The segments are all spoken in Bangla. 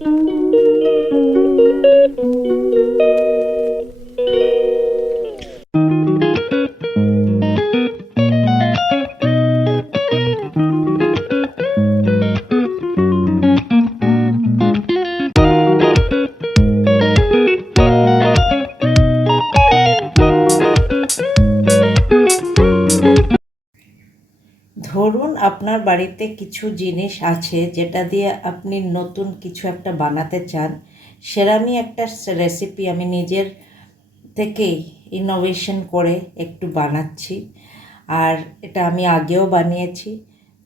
ধরুন আপনার বাড়িতে কিছু জিনিস আছে যেটা দিয়ে আপনি নতুন কিছু একটা বানাতে চান, সেরকমই একটা রেসিপি আমি নিজের থেকেই ইনোভেশন করে একটু বানাচ্ছি। আর এটা আমি আগেও বানিয়েছি,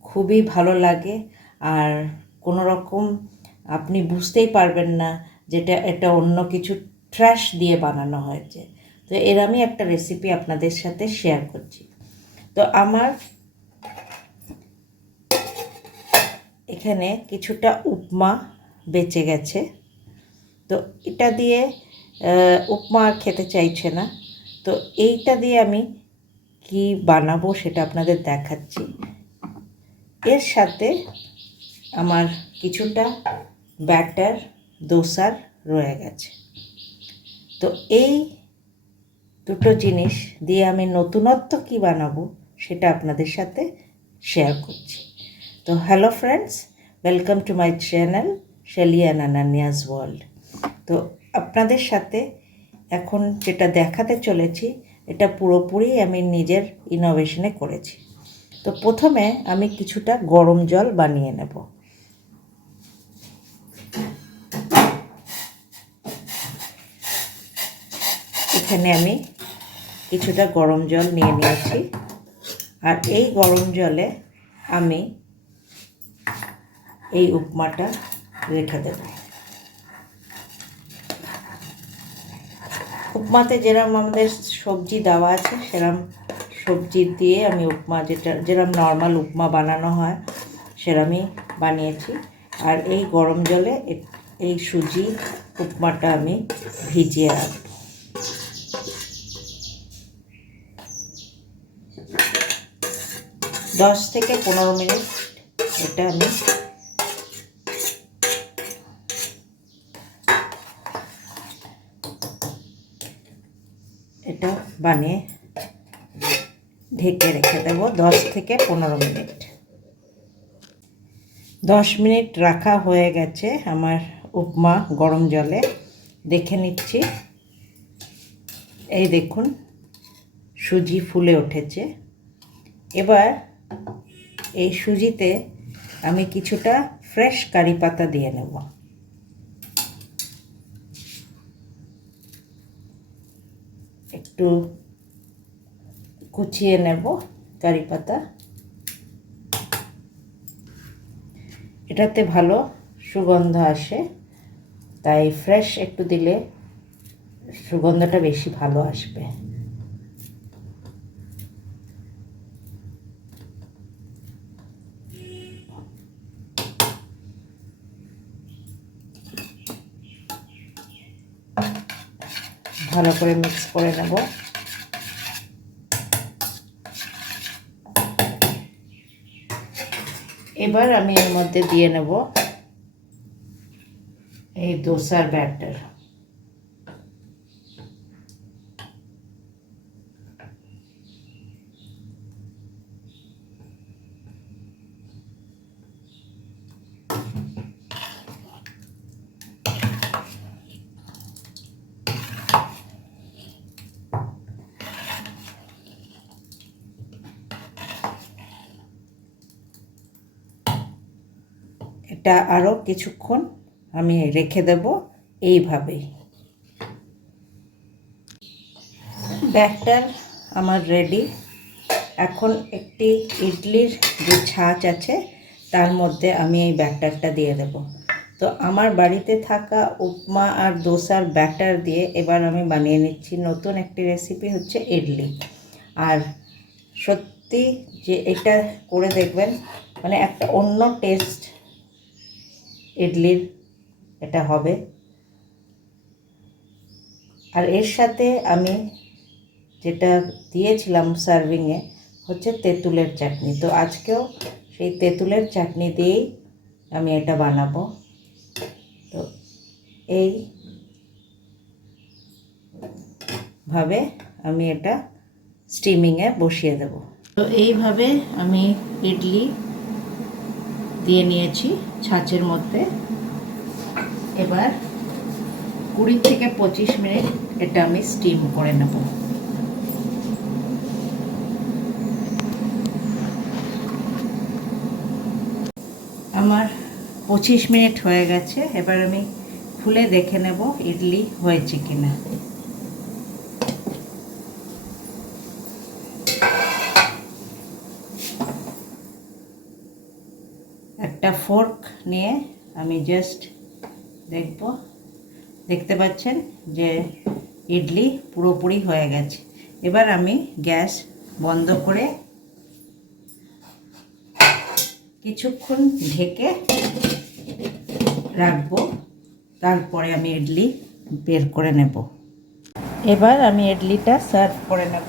খুবই ভালো লাগে। আর কোনো রকম আপনি বুঝতেই পারবেন না যেটা এটা অন্য কিছু ট্র্যাশ দিয়ে বানানো হয়েছে। তো এরমই একটা রেসিপি আপনাদের সাথে শেয়ার করছি। তো আমার এখানে কিছুটা উপমা বেঁচে গেছে, তো এটা দিয়ে উপমা আর খেতে চাইছে না, তো এইটা দিয়ে আমি কি বানাবো সেটা আপনাদের দেখাচ্ছি। এর সাথে আমার কিছুটা ব্যাটার দোসার রয়ে গেছে। তো এই দুটো জিনিস দিয়ে আমি নতুনত্ব কি বানাবো সেটা আপনাদের সাথে শেয়ার করছি। তো hello friends, welcome to my channel Shelly and Ananas world. তো আপনাদের সাথে এখন যেটা দেখাতে চলেছি এটা পুরোপুরি আমি নিজের ইনোভেশনে করেছি। তো প্রথমে আমি কিছুটা গরম জল বানিয়ে নেব। এখানে আমি কিছুটা গরম জল নিয়ে নিয়েছি, আর এই গরম জলে আমি এই উপমাটা রেখে দেব। উপমাতে যেরকম আমাদের সবজি দেওয়া আছে সেরকম সবজি দিয়ে আমি উপমা যেরকম নর্মাল উপমা বানানো হয় সেরকমই বানিয়েছি। আর এই গরম জলে এই সুজি উপমাটা আমি ভিজিয়ে রাখব। দশ থেকে 15 মিনিট এটা আমি এটা বানিয়ে ঢেকে রেখে দেব 10 থেকে 15 মিনিট। 10 মিনিট রাখা হয়ে গেছে আমার উপমা গরম জলে। দেখে নিচ্ছি, এই দেখুন সুজি ফুলে উঠেছে। এবার এই সুজিতে আমি কিছুটা ফ্রেশ কারি পাতা দিয়ে নেব। একটু কুচিয়ে নেব কারি পাতা, এটাতে ভালো সুগন্ধ আসে, তাই ফ্রেশ একটু দিলে সুগন্ধটা বেশি ভালো আসবে। ভালো করে মিক্স করে নেব। এবার আমি এর মধ্যে দিয়ে নেব এই দোসার ব্যাটার। এটা আরও কিছুক্ষণ আমি রেখে দেব এইভাবেই। ব্যাটার আমার রেডি। এখন একটি ইডলির যে ছাঁচ আছে তার মধ্যে আমি এই ব্যাটারটা দিয়ে দেব। তো আমার বাড়িতে থাকা উপমা আর দোসার ব্যাটার দিয়ে এবার আমি বানিয়ে নিচ্ছি নতুন একটি রেসিপি, হচ্ছে ইডলি। আর সত্যি যে এটা করে দেখবেন, মানে একটা অন্য টেস্ট ইডলির এটা হবে। আর এর সাথে আমি যেটা দিয়েছিলাম সার্ভিংয়ে হচ্ছে তেঁতুলের চাটনি। তো আজকেও সেই তেঁতুলের চাটনি দিয়েই আমি এটা বানাবো। তো এই ভাবে আমি এটা স্টিমিংয়ে বসিয়ে দেব। তো এইভাবে আমি ইডলি দিয়ে নিয়েছি ছাঁচের মধ্যে। এবার 20 থেকে 25 মিনিট এটা আমি স্টিম করে নেব। আমার 25 মিনিট হয়ে গেছে। এবার আমি খুলে দেখে নেব ইডলি হয়েছে কিনা। একটা ফোর্ক নিয়ে আমি জাস্ট দেখব। দেখতে পাচ্ছেন যে ইডলি পুরোপুরি হয়ে গেছে। এবার আমি গ্যাস বন্ধ করে কিছুক্ষণ ঢেকে রাখবো, তারপরে আমি ইডলি বের করে নেব। এবার আমি ইডলিটা সার্ভ করে নেব।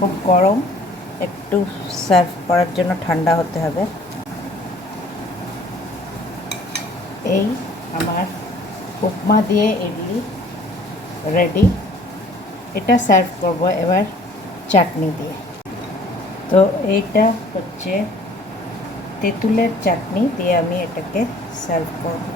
খুব গরম, একটু সার্ভ করার জন্য ঠান্ডা হতে হবে। এই আমার উপমা দিয়ে ইডলি রেডি। এটা সার্ভ করব এবার চাটনি দিয়ে। তো এইটা হচ্ছে তেঁতুলের চাটনি দিয়ে আমি এটাকে সার্ভ করব।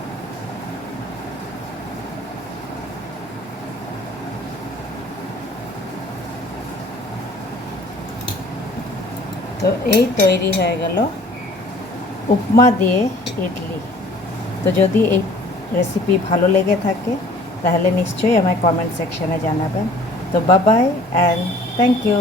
তো এই তৈরি হয়ে গেল উপমা দিয়ে ইডলি। তো যদি এই রেসিপি ভালো লেগে থাকে তাহলে নিশ্চয়ই আমায় কমেন্ট সেকশনে জানাবেন। তো bye bye and thank you.